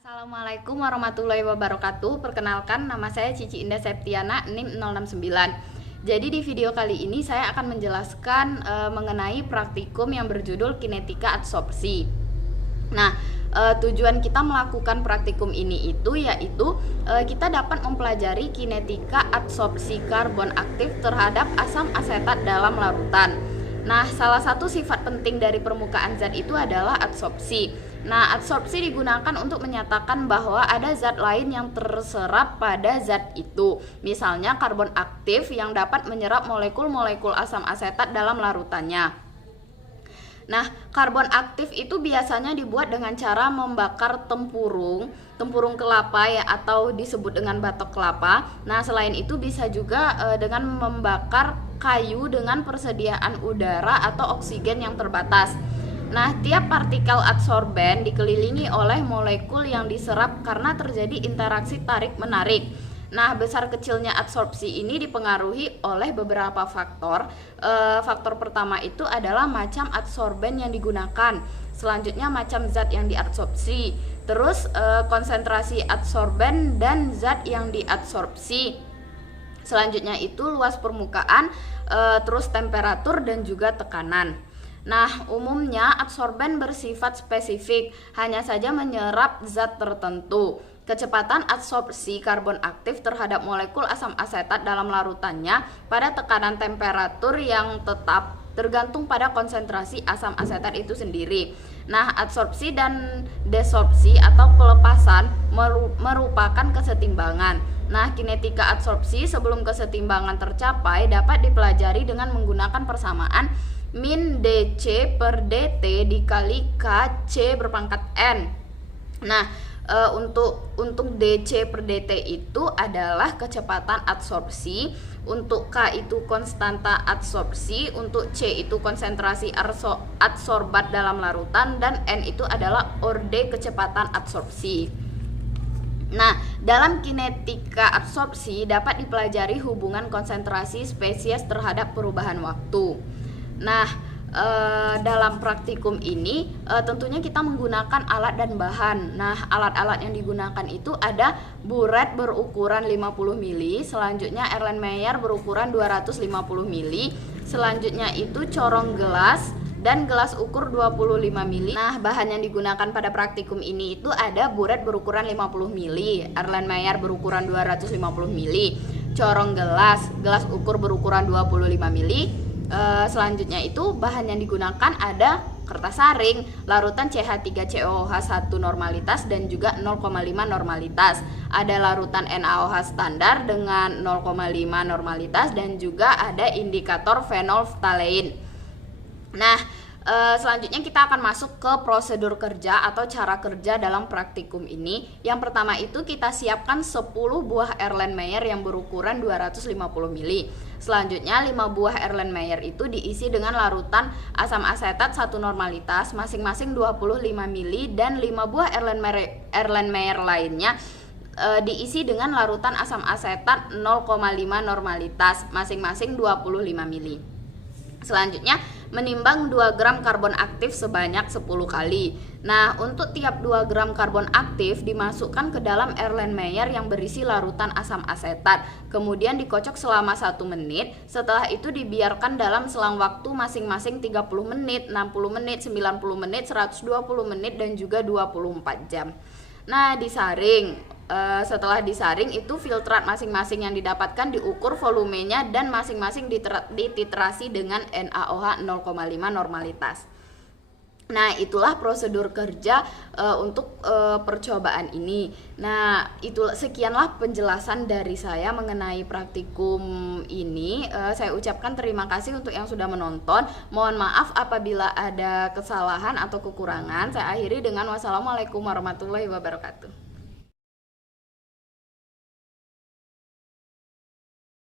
Assalamualaikum warahmatullahi wabarakatuh. Perkenalkan, nama saya Cici Indah Septiana, NIM 069. Jadi di video kali ini saya akan menjelaskan mengenai praktikum yang berjudul kinetika adsorpsi. Nah, tujuan kita melakukan praktikum ini yaitu kita dapat mempelajari kinetika adsorpsi karbon aktif terhadap asam asetat dalam larutan. Nah, salah satu sifat penting dari permukaan zat itu adalah adsorpsi. Nah, adsorpsi digunakan untuk menyatakan bahwa ada zat lain yang terserap pada zat itu. Misalnya karbon aktif yang dapat menyerap molekul-molekul asam asetat dalam larutannya. Nah, karbon aktif itu biasanya dibuat dengan cara membakar tempurung kelapa ya, atau disebut dengan batok kelapa. Nah, selain itu bisa juga dengan membakar kayu dengan persediaan udara atau oksigen yang terbatas. Nah, tiap partikel adsorben dikelilingi oleh molekul yang diserap karena terjadi interaksi tarik-menarik. Nah, besar kecilnya adsorpsi ini dipengaruhi oleh beberapa faktor. Faktor pertama itu adalah macam adsorben yang digunakan. Selanjutnya macam zat yang diadsorpsi. Terus konsentrasi adsorben dan zat yang diadsorpsi. Selanjutnya itu luas permukaan, terus temperatur dan juga tekanan. Nah, umumnya adsorben bersifat spesifik, hanya saja menyerap zat tertentu. Kecepatan adsorpsi karbon aktif terhadap molekul asam asetat dalam larutannya pada tekanan temperatur yang tetap tergantung pada konsentrasi asam asetat itu sendiri. Nah, adsorpsi dan desorpsi atau pelepasan merupakan kesetimbangan. Nah, kinetika adsorpsi sebelum kesetimbangan tercapai dapat dipelajari dengan menggunakan persamaan min dc per dt dikali kc berpangkat n. Nah, untuk dc per dt itu adalah kecepatan adsorpsi, untuk k itu konstanta adsorpsi, untuk c itu konsentrasi adsorbat dalam larutan, dan n itu adalah orde kecepatan adsorpsi. Nah, dalam kinetika adsorpsi dapat dipelajari hubungan konsentrasi spesies terhadap perubahan waktu. Nah, dalam praktikum ini tentunya kita menggunakan alat dan bahan. Nah, alat-alat yang digunakan itu ada buret berukuran 50 mili, selanjutnya Erlenmeyer berukuran 250 mili, selanjutnya itu corong gelas dan gelas ukur 25 mili. Nah, bahan yang digunakan pada praktikum ini itu ada buret berukuran 50 mili, Erlenmeyer berukuran 250 mili, corong gelas ukur berukuran 25 mili. Selanjutnya itu bahan yang digunakan ada kertas saring, larutan CH3COOH1 normalitas dan juga 0,5 normalitas. Ada larutan NaOH standar dengan 0,5 normalitas dan juga ada indikator fenolftalein. Nah, selanjutnya kita akan masuk ke prosedur kerja atau cara kerja dalam praktikum ini. Yang pertama itu kita siapkan 10 buah Erlenmeyer yang berukuran 250 mili. Selanjutnya 5 buah Erlenmeyer itu diisi dengan larutan asam asetat 1 normalitas masing-masing 25 mili, dan 5 buah Erlenmeyer lainnya diisi dengan larutan asam asetat 0,5 normalitas masing-masing 25 mili. Selanjutnya menimbang 2 gram karbon aktif sebanyak 10 kali. Nah, untuk tiap 2 gram karbon aktif dimasukkan ke dalam Erlenmeyer yang berisi larutan asam asetat, kemudian dikocok selama 1 menit. Setelah itu dibiarkan dalam selang waktu masing-masing 30 menit, 60 menit, 90 menit, 120 menit dan juga 24 jam. Nah, disaring. Setelah disaring itu filtrat masing-masing yang didapatkan diukur volumenya dan masing-masing dititrasi dengan NaOH 0,5 normalitas. Nah, itulah prosedur kerja untuk percobaan ini. Nah, sekianlah penjelasan dari saya mengenai praktikum ini. Saya ucapkan terima kasih untuk yang sudah menonton. Mohon maaf apabila ada kesalahan atau kekurangan. Saya akhiri dengan wassalamualaikum warahmatullahi wabarakatuh.